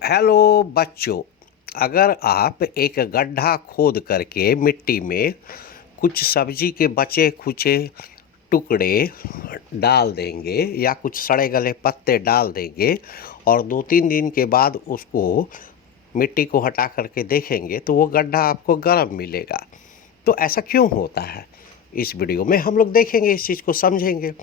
Hello बच्चों। अगर आप एक गड्ढा खोद करके मिट्टी में कुछ सब्जी के बचे खुचे टुकड़े डाल देंगे या कुछ सड़े गले पत्ते डाल देंगे और 2-3 दिन के बाद उसको मिट्टी को हटा करके देखेंगे तो वो गड्ढा आपको गर्म मिलेगा। तो ऐसा क्यों होता है, इस वीडियो में हम लोग देखेंगे, इस चीज़ को समझेंगे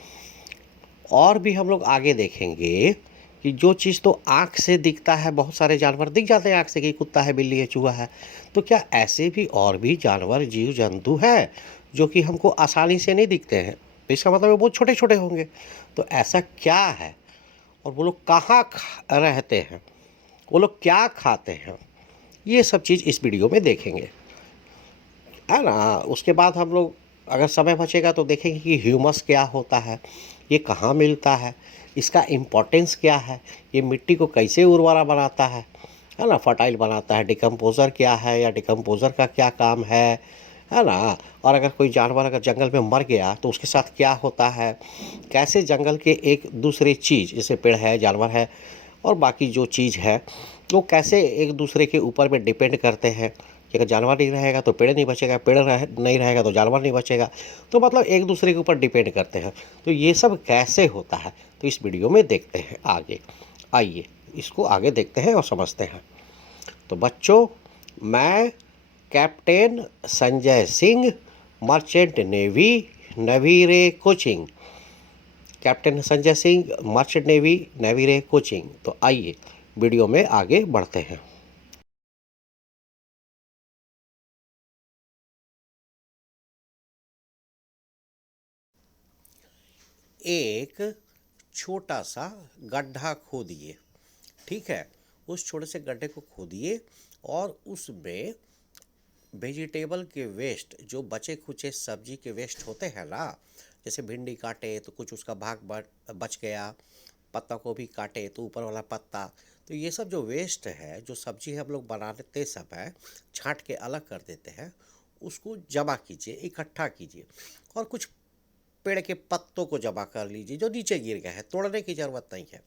और भी हम लोग आगे देखेंगे कि जो चीज़ तो आँख से दिखता है, बहुत सारे जानवर दिख जाते हैं आँख से कि कुत्ता है, बिल्ली है, चूहा है, तो क्या ऐसे भी और भी जानवर, जीव जंतु हैं जो कि हमको आसानी से नहीं दिखते हैं? तो इसका मतलब वो बहुत छोटे छोटे होंगे। तो ऐसा क्या है और वो लोग कहाँ रहते हैं, वो लोग क्या खाते हैं, ये सब चीज़ इस वीडियो में देखेंगे, है ना। उसके बाद हम लोग अगर समय बचेगा तो देखेंगे कि ह्यूमस क्या होता है, ये कहाँ मिलता है, इसका इम्पोर्टेंस क्या है, ये मिट्टी को कैसे उर्वरा बनाता है ना, फर्टाइल बनाता है, डिकम्पोज़र क्या है या डिकम्पोज़र का क्या काम है ना। और अगर कोई जानवर अगर जंगल में मर गया तो उसके साथ क्या होता है, कैसे जंगल के एक दूसरे चीज़ जैसे पेड़ है, जानवर है और बाकी जो चीज़ है वो कैसे एक दूसरे के ऊपर में डिपेंड करते हैं कि अगर जानवर नहीं रहेगा तो पेड़ नहीं बचेगा, नहीं रहेगा तो जानवर नहीं बचेगा। तो मतलब एक दूसरे के ऊपर डिपेंड करते हैं। तो ये सब कैसे होता है, तो इस वीडियो में देखते हैं आगे। आइए इसको आगे देखते हैं और समझते हैं। तो बच्चों, मैं captain Sanjay Singh, merchant navy, navy Ray coaching. Captain Sanjay Singh, merchant navy, navy Ray coaching. तो आइए वीडियो में आगे बढ़ते हैं। एक छोटा सा गड्ढा खोदिए, ठीक है। उस छोटे से गड्ढे को खोदिए और उसमें वेजिटेबल के वेस्ट, जो बचे खुचे सब्जी के वेस्ट होते हैं ना, जैसे भिंडी काटे तो कुछ उसका भाग बच गया, पत्ता गोभी काटे तो ऊपर वाला पत्ता, तो ये सब जो वेस्ट है, जो सब्जी हम लोग बनाते समय छांट के अलग कर देते हैं, उसको जमा कीजिए, इकट्ठा कीजिए। और कुछ पेड़ के पत्तों को जमा कर लीजिए जो नीचे गिर गए हैं, तोड़ने की ज़रूरत नहीं है।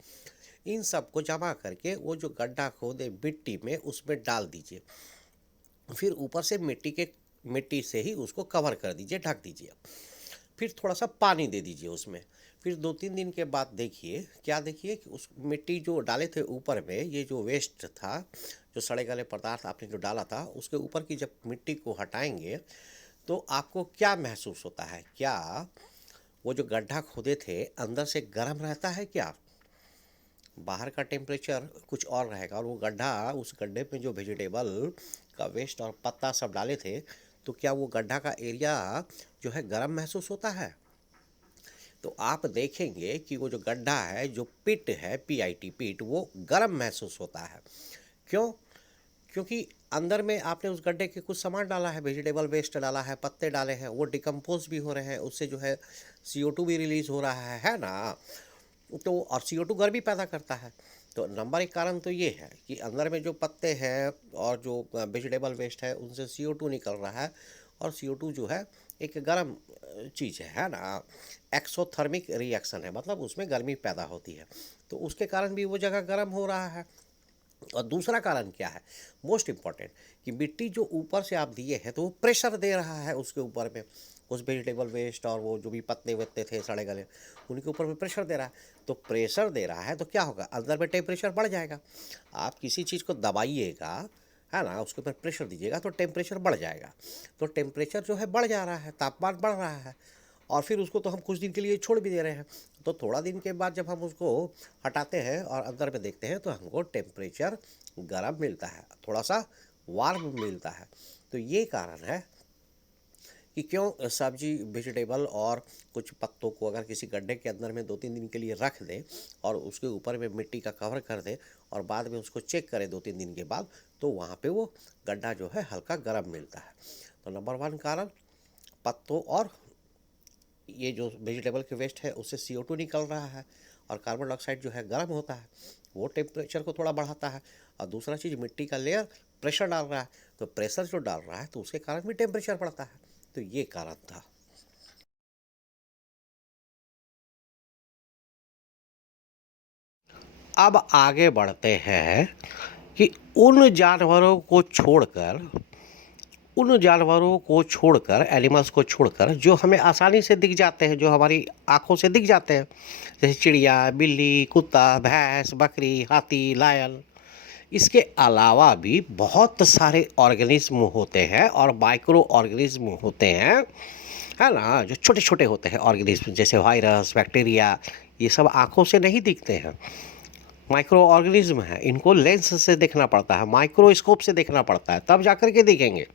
इन सब को जमा करके वो जो गड्ढा खोदे मिट्टी में उसमें डाल दीजिए। फिर ऊपर से मिट्टी से ही उसको कवर कर दीजिए, ढक दीजिए। फिर थोड़ा सा पानी दे दीजिए उसमें। फिर 2-3 दिन के बाद देखिए, क्या देखिए कि उस मिट्टी जो डाले थे ऊपर में, ये जो वेस्ट था, जो सड़े गले पदार्थ आपने जो डाला था, उसके ऊपर की जब मिट्टी को हटाएंगे तो आपको क्या महसूस होता है? क्या वो जो गड्ढा खोदे थे अंदर से गर्म रहता है क्या? बाहर का टेम्परेचर कुछ और रहेगा और वो गड्ढा, उस गड्ढे में जो वेजिटेबल का वेस्ट और पत्ता सब डाले थे, तो क्या वो गड्ढा का एरिया जो है गर्म महसूस होता है? तो आप देखेंगे कि वो जो गड्ढा है, जो पिट है, PIT पिट, वो गर्म महसूस होता है। क्यों? क्योंकि अंदर में आपने उस गड्ढे के कुछ सामान डाला है, वेजिटेबल वेस्ट डाला है, पत्ते डाले हैं, वो डिकम्पोज भी हो रहे हैं, उससे जो है CO2 भी रिलीज हो रहा है ना। तो और CO2 गर्मी पैदा करता है। तो नंबर एक कारण तो ये है कि अंदर में जो पत्ते हैं और जो वेजिटेबल वेस्ट है उनसे CO2 निकल रहा है। और CO2 जो है एक गर्म चीज़ है ना, एक्सोथर्मिक रिएक्शन है, मतलब उसमें गर्मी पैदा होती है। तो उसके कारण भी वो जगह गर्म हो रहा है। और दूसरा कारण क्या है, मोस्ट इम्पॉर्टेंट, कि मिट्टी जो ऊपर से आप दिए हैं तो वो प्रेशर दे रहा है उसके ऊपर में, उस वेजिटेबल वेस्ट और वो जो भी पत्ते वत्ते थे सड़े गले, उनके ऊपर में प्रेशर दे रहा है। तो प्रेशर दे रहा है तो क्या होगा, अंदर में टेम्परेचर बढ़ जाएगा। आप किसी चीज़ को दबाइएगा, है ना, उसके ऊपर प्रेशर दीजिएगा तो टेम्परेचर बढ़ जाएगा। तो टेम्परेचर जो है बढ़ जा रहा है, तापमान बढ़ रहा है। और फिर उसको तो हम कुछ दिन के लिए छोड़ भी दे रहे हैं। तो थोड़ा दिन के बाद जब हम उसको हटाते हैं और अंदर में देखते हैं तो हमको टेम्परेचर गर्म मिलता है, थोड़ा सा वार्म मिलता है। तो ये कारण है कि क्यों सब्जी, वेजिटेबल और कुछ पत्तों को अगर किसी गड्ढे के अंदर में 2-3 दिन के लिए रख दें और उसके ऊपर में मिट्टी का कवर कर दें और बाद में उसको चेक करें 2-3 दिन के बाद, तो वहाँ पे वो गड्ढा जो है हल्का गर्म मिलता है। तो नंबर 1 कारण पत्तों और ये जो वेजिटेबल के वेस्ट है उससे CO2 निकल रहा है और कार्बन डाइऑक्साइड जो है गर्म होता है, वो टेम्परेचर को थोड़ा बढ़ाता है। और दूसरा चीज़, मिट्टी का लेयर प्रेशर डाल रहा है, तो प्रेशर जो डाल रहा है तो उसके कारण भी टेम्परेचर बढ़ता है। तो ये कारण था। अब आगे बढ़ते हैं कि उन जानवरों को छोड़कर एनिमल्स को छोड़कर जो हमें आसानी से दिख जाते हैं, जो हमारी आँखों से दिख जाते हैं, जैसे चिड़िया, बिल्ली, कुत्ता, भैंस, बकरी, हाथी, लायन, इसके अलावा भी बहुत सारे ऑर्गेनिज्म होते हैं और माइक्रो ऑर्गेनिज्म होते हैं, है ना, जो छोटे छोटे होते हैं ऑर्गेनिज्म, जैसे वायरस, बैक्टीरिया, ये सब आँखों से नहीं दिखते हैं, माइक्रो ऑर्गेनिज्म है, इनको लेंस से देखना पड़ता है, माइक्रोस्कोप से देखना पड़ता है, तब जाकर के दिखेंगे।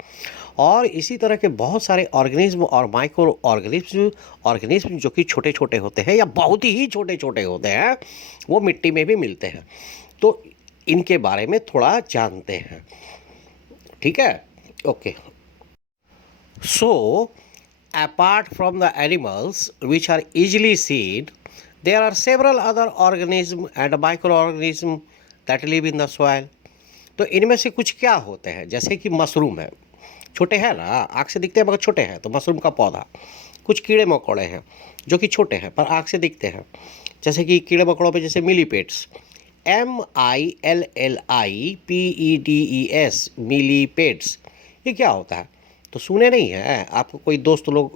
और इसी तरह के बहुत सारे ऑर्गेनिज्म और माइक्रो ऑर्गेनिज्म जो कि छोटे छोटे होते हैं या बहुत ही छोटे छोटे होते हैं, वो मिट्टी में भी मिलते हैं। तो इनके बारे में थोड़ा जानते हैं, ठीक है, okay. So apart from the animals which are easily seen, there are several other organisms and microorganisms that live in the soil. तो इनमें से कुछ क्या होते हैं, जैसे कि मशरूम है, छोटे हैं ना, आँख से दिखते हैं मगर छोटे हैं, तो मशरूम का पौधा। कुछ कीड़े मकोड़े हैं जो कि छोटे हैं पर आँख से दिखते हैं, जैसे कि कीड़े मकोड़ों पे जैसे मिलीपेड्स, MILLIPEDES, मिलीपेड्स। ये क्या होता है? तो सुने नहीं है आपको? कोई दोस्त लोग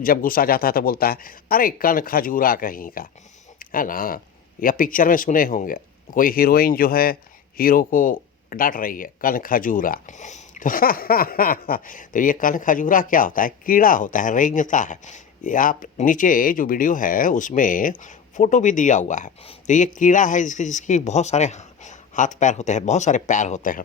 जब गुस्सा जाता है तो बोलता है अरे कन खजूरा कहीं का, है ना, या पिक्चर में सुने होंगे कोई हीरोइन जो है हीरो को डांट रही है, कन खजूरा। तो तो ये कन खजूरा क्या होता है? कीड़ा होता है, रेंगता है। ये आप नीचे जो वीडियो है उसमें फ़ोटो भी दिया हुआ है। तो ये कीड़ा है जिसकी बहुत सारे हाथ पैर होते हैं, बहुत सारे पैर होते हैं।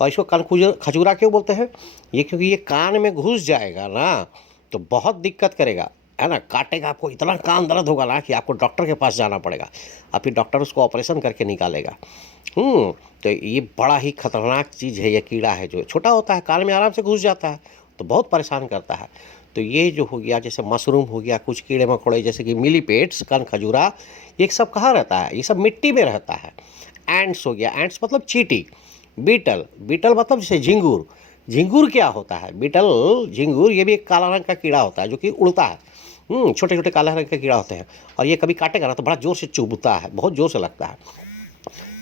और इसको कन खजूरा क्यों बोलते हैं? ये क्योंकि ये कान में घुस जाएगा ना तो बहुत दिक्कत करेगा, है ना, काटेगा आपको, इतना कान दर्द होगा ना कि आपको डॉक्टर के पास जाना पड़ेगा, और फिर डॉक्टर उसको ऑपरेशन करके निकालेगा। तो ये बड़ा ही खतरनाक चीज़ है। ये कीड़ा है जो छोटा होता है, कान में आराम से घुस जाता है, तो बहुत परेशान करता है। तो ये जो हो गया, जैसे मशरूम हो गया, कुछ कीड़े मकोड़े जैसे कि मिलीपेड्स, कन खजूरा, ये सब कहाँ रहता है? ये सब मिट्टी में रहता है। एंट्स हो गया, एंट्स मतलब चींटी। बीटल, बीटल मतलब जैसे झिंगुर। झिंगुर क्या होता है? बीटल, झिंगुर, ये भी एक काला रंग का कीड़ा होता है जो कि उड़ता है। छोटे छोटे काला रंग के कीड़ा होते हैं, और ये कभी काटेगा ना तो बड़ा जोर से चुभता है, बहुत जोर से लगता है।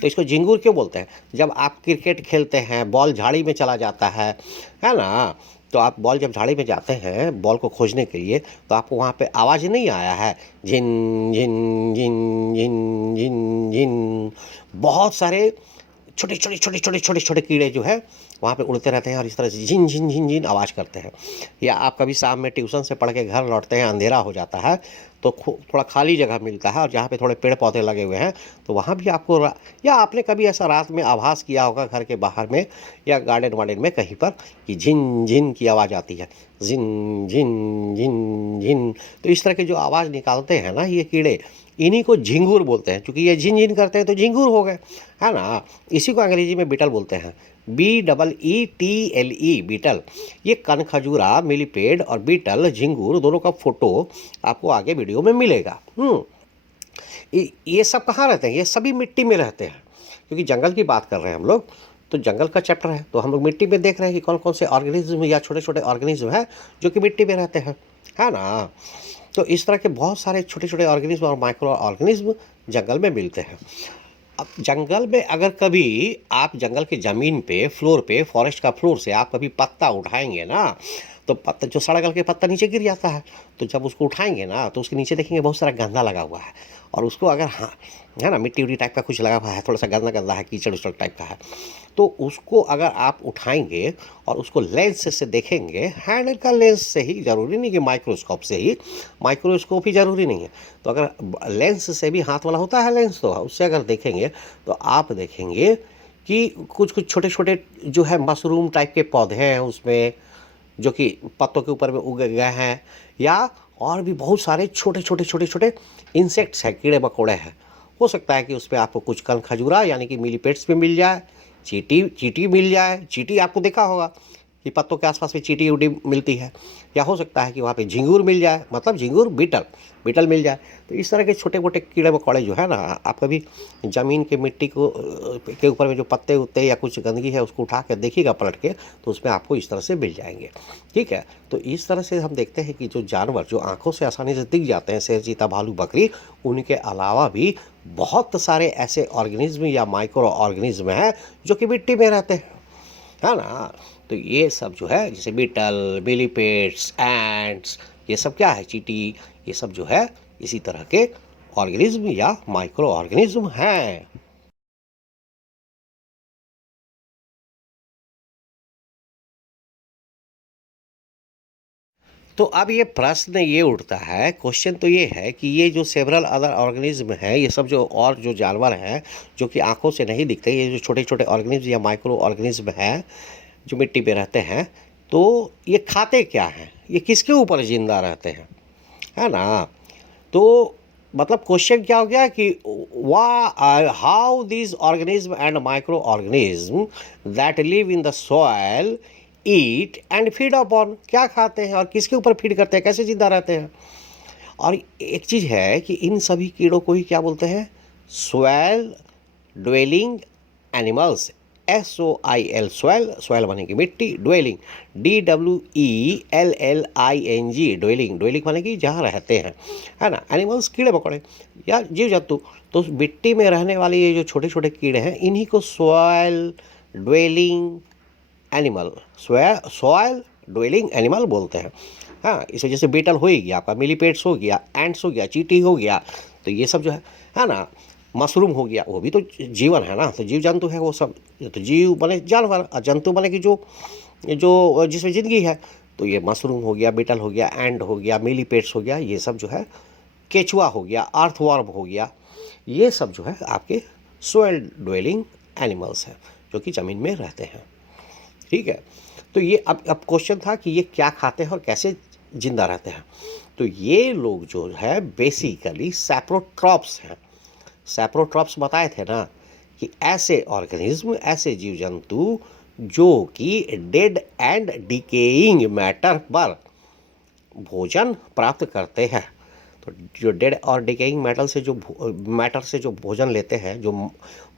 तो इसको झिंगुर क्यों बोलते हैं? जब आप क्रिकेट खेलते हैं, बॉल झाड़ी में चला जाता है ना, तो आप बॉल जब झाड़ी में जाते हैं बॉल को खोजने के लिए, तो आपको वहाँ पे आवाज़ नहीं आया है, झिन झिन झिन झिन झिन झिन, बहुत सारे छोटे छोटे छोटे छोटे छोटे छोटे कीड़े जो है वहाँ पे उड़ते रहते हैं और इस तरह से झिन झिन झिन झिन आवाज़ करते हैं। या आप कभी शाम में ट्यूशन से पढ़ के घर लौटते हैं, अंधेरा हो जाता है, तो थोड़ा खाली जगह मिलता है और जहाँ पे थोड़े पेड़ पौधे लगे हुए हैं, तो वहाँ भी आपको या आपने कभी ऐसा रात में आभास किया होगा घर के बाहर में या गार्डन वार्डन में कहीं पर कि झिन झिन की आवाज़ आती है, झिन झिन झिन झिन। तो इस तरह के जो आवाज़ निकालते हैं ना ये कीड़े, इन्हीं को झिंगुर बोलते हैं। क्योंकि ये झिन झिन करते हैं तो झिंगुर हो गए, है ना। इसी को अंग्रेजी में बीटल बोलते हैं, BEETLE, बीटल। ये कन खजूरा, मिलीपेड और बीटल, झिंगुर, दोनों का फोटो आपको आगे वीडियो में मिलेगा। ये सब कहाँ रहते हैं? ये सभी मिट्टी में रहते हैं, क्योंकि जंगल की बात कर रहे हैं हम लोग, तो जंगल का चैप्टर है, तो हम लोग मिट्टी में देख रहे हैं कि कौन कौन से ऑर्गेनिज्म या छोटे छोटे ऑर्गेनिज्म हैं जो कि मिट्टी में रहते हैं, है ना। तो इस तरह के बहुत सारे छोटे छोटे ऑर्गेनिज्म और माइक्रो ऑर्गेनिज्म जंगल में मिलते हैं। अब जंगल में अगर कभी आप जंगल की ज़मीन पे, फ्लोर पे, फॉरेस्ट का फ्लोर से आप कभी पत्ता उठाएंगे ना, तो पत्ता जो सड़ा गल के पत्ता नीचे गिर जाता है, तो जब उसको उठाएंगे ना तो उसके नीचे देखेंगे बहुत सारा गंदा लगा हुआ है, और उसको अगर, हाँ, है ना, मिट्टी उट्टी टाइप का कुछ लगा हुआ है, थोड़ा सा गंदा गंदा है, कीचड़ उचड़ टाइप का है, तो उसको अगर आप उठाएंगे और उसको लेंस से देखेंगे, हैंड का लेंस से ही, ज़रूरी नहीं कि माइक्रोस्कोप से ही, माइक्रोस्कोप ही ज़रूरी नहीं है, तो अगर लेंस से भी, हाथ वाला होता है लेंस, तो उससे अगर देखेंगे तो आप देखेंगे कि कुछ कुछ छोटे छोटे जो है मशरूम टाइप के पौधे हैं उसमें, जो कि पत्तों के ऊपर में उग गए हैं, या और भी बहुत सारे छोटे छोटे छोटे छोटे इंसेक्ट्स हैं, कीड़े मकोड़े हैं। हो सकता है कि उसमें आपको कुछ कन खजूरा यानी कि मिलीपेड्स भी मिल जाए, चींटी मिल जाए। चींटी आपको देखा होगा, कि पत्तों के आसपास में चींटी उटी मिलती है, या हो सकता है कि वहाँ पे झिंगूर मिल जाए, मतलब झिंगूर बीटल बीटल मिल जाए। तो इस तरह के छोटे मोटे कीड़े मकोड़े जो है ना, आप कभी ज़मीन के मिट्टी को के ऊपर में जो पत्ते उत्ते या कुछ गंदगी है उसको उठा कर देखिएगा पलट के, तो उसमें आपको इस तरह से मिल जाएंगे। ठीक है, तो इस तरह से हम देखते हैं कि जो जानवर जो आंखों से आसानी से दिख जाते हैं, शेर, चीता, भालू, बकरी, उनके अलावा भी बहुत सारे ऐसे ऑर्गेनिज्म या माइक्रो ऑर्गेनिज्म हैं जो कि मिट्टी में रहते हैं, है ना। तो ये सब जो है, जैसे बीटल, मिलीपेड्स, एंट्स, ये सब क्या है, चींटी, ये सब जो है इसी तरह के ऑर्गेनिज्म या माइक्रो ऑर्गेनिज्म हैं। तो अब ये प्रश्न ये उठता है, क्वेश्चन तो ये है कि ये जो सेवरल अदर ऑर्गेनिज्म है, ये सब जो और जो जानवर हैं जो कि आंखों से नहीं दिखते, ये जो छोटे छोटे ऑर्गेनिज्म या माइक्रो ऑर्गेनिज्म हैं जो मिट्टी पे रहते हैं, तो ये खाते क्या हैं, ये किसके ऊपर जिंदा रहते हैं, है ना। तो मतलब क्वेश्चन क्या हो गया कि how this organism and microorganism that live in the soil eat and feed upon, क्या खाते हैं और किसके ऊपर फीड करते हैं, कैसे जिंदा रहते हैं। और एक चीज़ है कि इन सभी कीड़ों को ही क्या बोलते हैं, soil dwelling animals, SOIL, soil, soil बनेगी मिट्टी, ड्वेलिंग DWELLING, ड्वेलिंग, ड्वेलिंग बनेगी जहाँ रहते हैं, है ना। एनिमल्स कीड़े मकोड़े या जीव जंतु, तो मिट्टी में रहने वाले ये जो छोटे छोटे कीड़े हैं इन्हीं को soil dwelling animal, soil dwelling animal बोलते हैं। हाँ, इस वजह से बीटल हो ही गया आपका, मिलीपेड्स हो गया, एंट्स हो गया, चींटी हो गया, तो ये सब जो है ना, मशरूम हो गया, वो भी तो जीवन है ना, तो जीव जंतु है वो सब, तो जीव बने जानवर और जंतु बने कि जो जो जिसमें ज़िंदगी है। तो ये मशरूम हो गया, बीटल हो गया, एंड हो गया, मिलीपेड्स हो गया, ये सब जो है, केचुआ हो गया, अर्थवर्म हो गया, ये सब जो है आपके सोयल ड्वेलिंग एनिमल्स हैं जो कि ज़मीन में रहते हैं। ठीक है, तो ये अब क्वेश्चन था कि ये क्या खाते हैं और कैसे जिंदा रहते हैं। तो ये लोग जो है बेसिकली सैप्रोट्रॉप्स हैं। सैप्रोट्रॉप्स बताए थे ना कि ऐसे ऑर्गेनिज्म, ऐसे जीव जंतु जो कि डेड एंड डिकेइंग मैटर पर भोजन प्राप्त करते हैं। तो जो डेड और डिकेइंग मैटर से जो भोजन लेते हैं, जो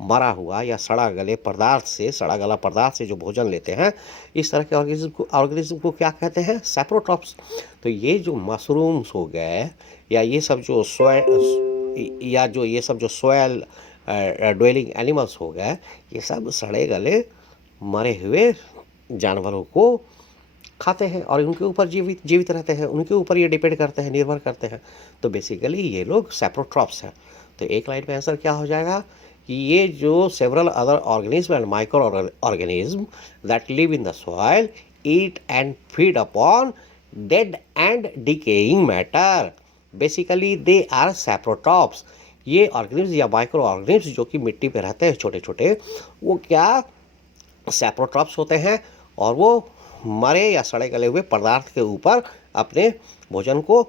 मरा हुआ या सड़ा गला पदार्थ से जो भोजन लेते हैं, इस तरह के ऑर्गेनिज्म को क्या कहते हैं, सैप्रोट्रॉप्स। तो ये जो मशरूम्स हो गए या ये सब जो सोयल ड्वेलिंग एनिमल्स हो गए, ये सब सड़े गले मरे हुए जानवरों को खाते हैं और उनके ऊपर जीवित रहते हैं, उनके ऊपर ये डिपेंड करते हैं, निर्भर करते हैं। तो बेसिकली ये लोग सैप्रोट्रॉप्स हैं। तो एक लाइन में आंसर क्या हो जाएगा कि ये जो several other organism and microorganism that live in the soil eat and feed upon dead and decaying matter, basically they are saprotrophs. ये ऑर्गेनिज्म या माइक्रो ऑर्गेनिज्म जो कि मिट्टी पे रहते हैं छोटे छोटे, वो क्या सैप्रोट्रॉप्स होते हैं और वो मरे या सड़े गले हुए पदार्थ के ऊपर अपने भोजन को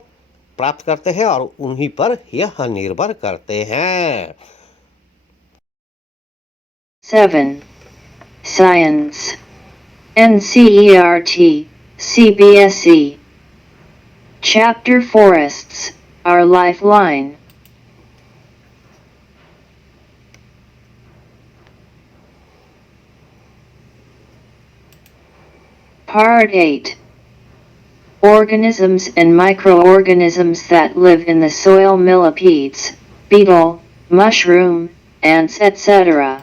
प्राप्त करते हैं और उन्हीं पर यह निर्भर करते हैं। 7. Science. NCERT, CBSE. Chapter Forests, Our Lifeline. Part 8. Organisms and microorganisms that live in the soil: millipedes, beetle, mushroom, ants, etc.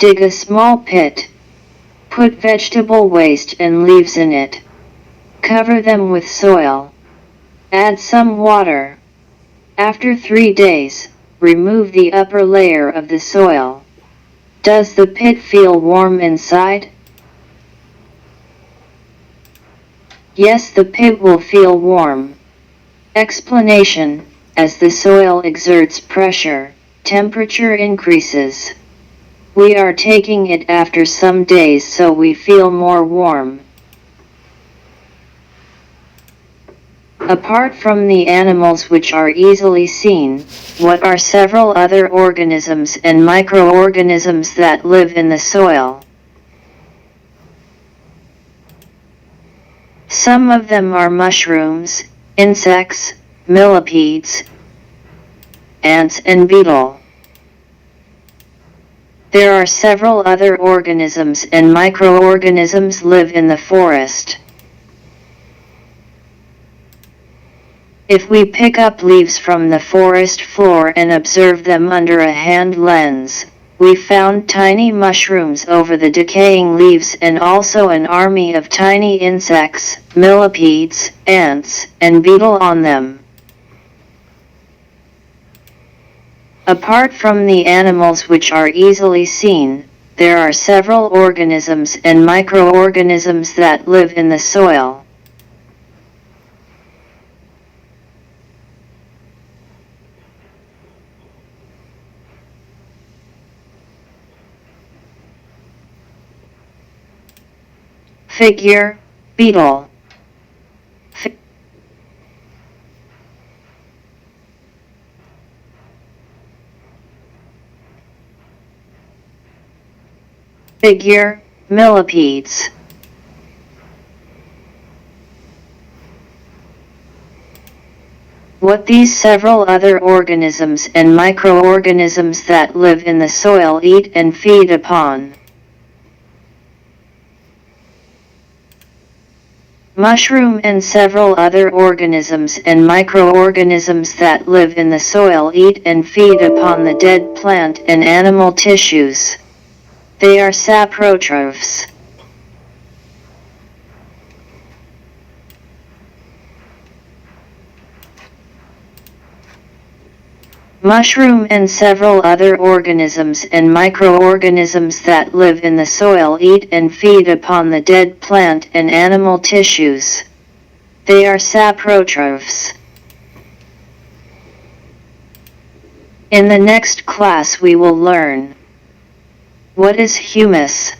Dig a small pit. Put vegetable waste and leaves in it. Cover them with soil. Add some water. After 3 days, remove the upper layer of the soil. Does the pit feel warm inside? Yes, the pit will feel warm. Explanation: as the soil exerts pressure, temperature increases. We are taking it after some days so we feel more warm. Apart from the animals which are easily seen, what are several other organisms and microorganisms that live in the soil? Some of them are mushrooms, insects, millipedes, ants and beetle. There are several other organisms and microorganisms live in the forest. If we pick up leaves from the forest floor and observe them under a hand lens, we found tiny mushrooms over the decaying leaves and also an army of tiny insects, millipedes, ants, and beetle on them. Apart from the animals which are easily seen, there are several organisms and microorganisms that live in the soil. Figure, beetle. Figure, millipedes. What these several other organisms and microorganisms that live in the soil eat and feed upon. Mushroom and several other organisms and microorganisms that live in the soil eat and feed upon the dead plant and animal tissues. They are saprotrophs. Mushroom and several other organisms and microorganisms that live in the soil eat and feed upon the dead plant and animal tissues. They are saprotrophs. In the next class we will learn: what is humus?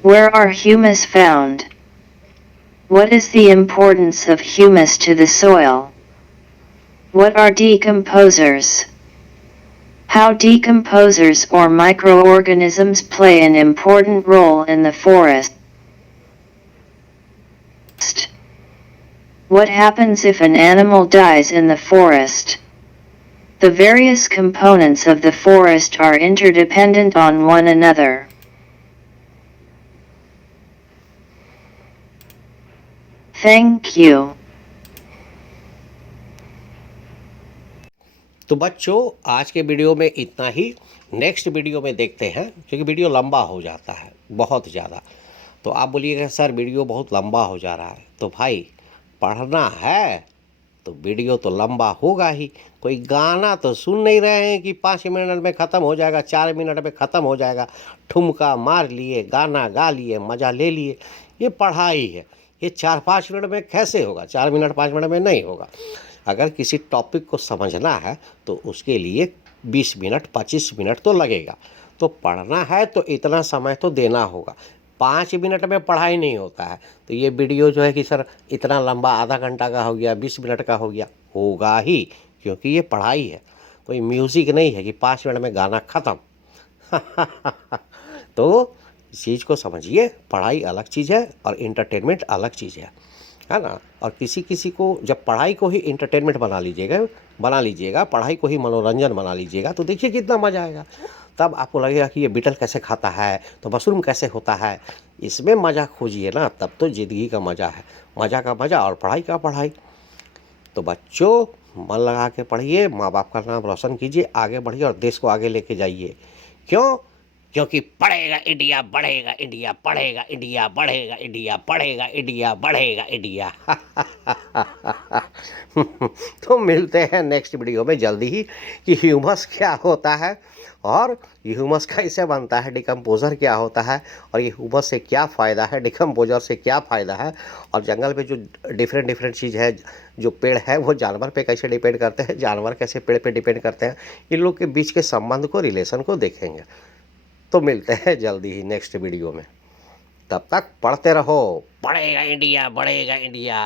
Where are humus found? What is the importance of humus to the soil? What are decomposers? How decomposers or microorganisms play an important role in the forest. What happens if an animal dies in the forest? The various components of the forest are interdependent on one another. Thank you. तो बच्चों आज के video में इतना ही। Next video में देखते हैं, क्योंकि वीडियो लंबा हो जाता है बहुत ज़्यादा। तो आप बोलिएगा सर वीडियो बहुत लंबा हो जा रहा है, तो भाई पढ़ना है तो वीडियो तो लंबा होगा ही। कोई गाना तो सुन नहीं रहे हैं कि 5 मिनट में ख़त्म हो जाएगा, 4 मिनट में ख़त्म हो जाएगा। ठुमका मार लिए, गाना गा लिए, मज़ा ले लिए, ये पढ़ाई है। ये 4-5 मिनट में कैसे होगा? 4 मिनट 5 मिनट में नहीं होगा। अगर किसी टॉपिक को समझना है तो उसके लिए 20 मिनट 25 मिनट तो लगेगा। तो पढ़ना है तो इतना समय तो देना होगा। 5 मिनट में पढ़ाई नहीं होता है। तो ये वीडियो जो है कि सर इतना लंबा आधा घंटा का हो गया, 20 मिनट का हो गया, होगा ही, क्योंकि ये पढ़ाई है। कोई म्यूज़िक नहीं है कि 5 मिनट में गाना ख़त्म। तो इस चीज़ को समझिए, पढ़ाई अलग चीज़ है और इंटरटेनमेंट अलग चीज़ है ना। और किसी किसी को जब पढ़ाई को ही इंटरटेनमेंट बना लीजिएगा, पढ़ाई को ही मनोरंजन बना लीजिएगा, तो देखिए कितना मज़ा आएगा। तब आपको लगेगा कि ये बीटल कैसे खाता है, तो मशरूम कैसे होता है। इसमें मज़ा खोजिए ना, तब तो ज़िंदगी का मज़ा है। मज़ा का मज़ा और पढ़ाई का पढ़ाई। तो बच्चों मन लगा के पढ़िए, माँ बाप का नाम रोशन कीजिए, आगे बढ़िए और देश को आगे लेके जाइए। क्यों? क्योंकि पढ़ेगा इंडिया बढ़ेगा, इंडिया पढ़ेगा, इंडिया बढ़ेगा, इंडिया पढ़ेगा, इंडिया बढ़ेगा, इंडिया। तो मिलते हैं नेक्स्ट वीडियो में जल्दी ही कि ह्यूमस क्या होता है और ह्यूमस कैसे बनता है, डिकम्पोज़र क्या होता है और ये ह्यूमस से क्या फ़ायदा है, डिकम्पोज़र से क्या फ़ायदा है, और जंगल में जो डिफरेंट चीज़ है, जो पेड़ है वो जानवर पे कैसे डिपेंड करते हैं, जानवर कैसे पेड़ पे डिपेंड करते हैं, इन लोग के बीच के संबंध को, रिलेशन को देखेंगे। तो मिलते हैं जल्दी ही नेक्स्ट वीडियो में। तब तक पढ़ते रहो, पढ़ेगा इंडिया बढ़ेगा इंडिया।